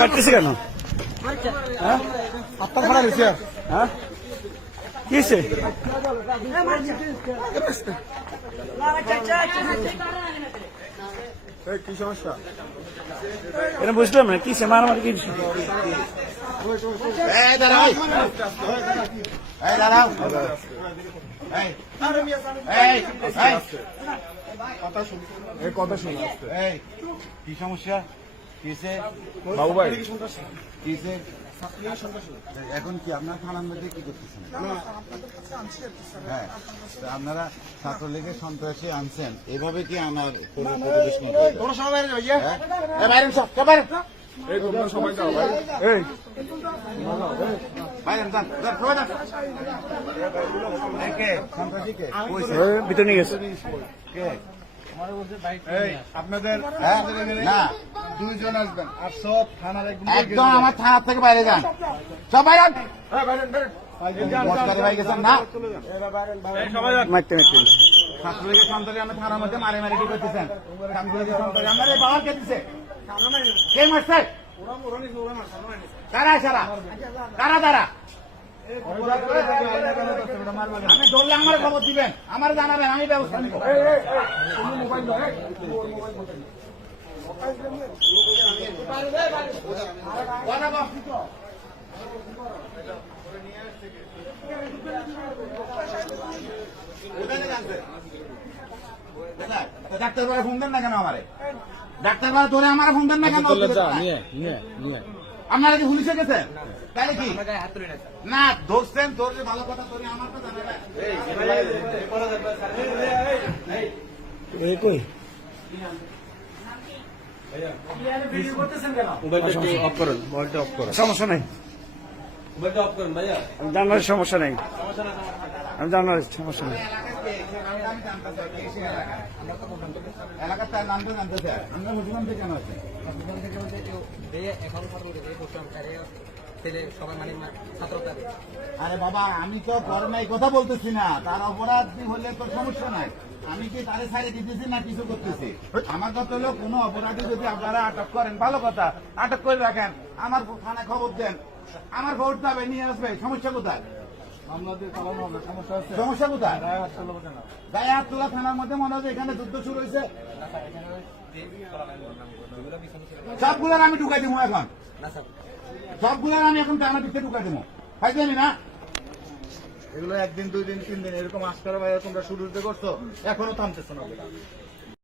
মারতেছে কেন? আপনার ভাড়া হয়েছে? হ্যাঁ কি হয়েছে? কি সমস্যা এটা বুঝলাম না। কি মারামারি কি? কথা শুনে কি সমস্যা? কিসে বাবু ভাই কিসে? এখন কি আপনার থানার মধ্যে কি করতেছেন? হ্যাঁ, আপনারা ছাত্রলীগের সন্ত্রাসী আনছেন, এভাবে কি আমার ভিতরে নিয়ে গেছে? আপনাদের না দুইজন আসবেন আর সব থানার একদম আমার থানার থেকে বাইরে যান, সব বাইরে ছাত্রলীগের সন্ত্রাসী আমরা থানার মধ্যে মারে মারে কি করতেছেন? আপনার এই বাবার কে দিচ্ছে? কে মারছে? কারা সারা কারা তারা? আমি ধরলে আমার খবর দিবেন, আমার জানাবেন, আমি ব্যবস্থা নিব। ডাক্তার বাবা ফোন দেন না কেন আমারে? ডাক্তার বাবা ধরে আমার ফোন দেন না কেন? আপনারা কি পুলিশে গেছেন? তাহলে কি না ধরছেন? ধরলে ভালো কথা, ধরে আমার কথা সমস্যা নাই, আমি জানার সমস্যা নাই, আমি জানার সমস্যা নেই। এলাকার তার নাম জানতে চাই, আমরা হুজুরাম থেকে কেন আছে? আরে বাবা আমি তো করোনায় কথা বলতেছি না, তার অপরাধ হলে তো সমস্যা নাই। আমি কি তারে ছাড়ে দিতেছি না কিছু করতেছি? আমার কথা হলো কোনো অপরাধী যদি আপনারা আটক করেন ভালো কথা, আটক করে রাখেন, আমার থানায় খবর দেন, আমার খবর যাবে নিয়ে আসবে। সমস্যা কোথায়? সমস্যা কোথায়? গায়ে হাত তোলা থানার মধ্যে মনে হচ্ছে এখানে যুদ্ধ শুরু হয়েছে। সবগুলোর আমি ঢুকাই দিব এখন, সবগুলোর আমি এখন থানার ভিতরে ঢুকাই দেবো। পাইছি না এগুলো একদিন দুই দিন তিন দিন এরকম আজকাল বাইরে তোমরা শুরু করছো, এখনো থামতেছো না।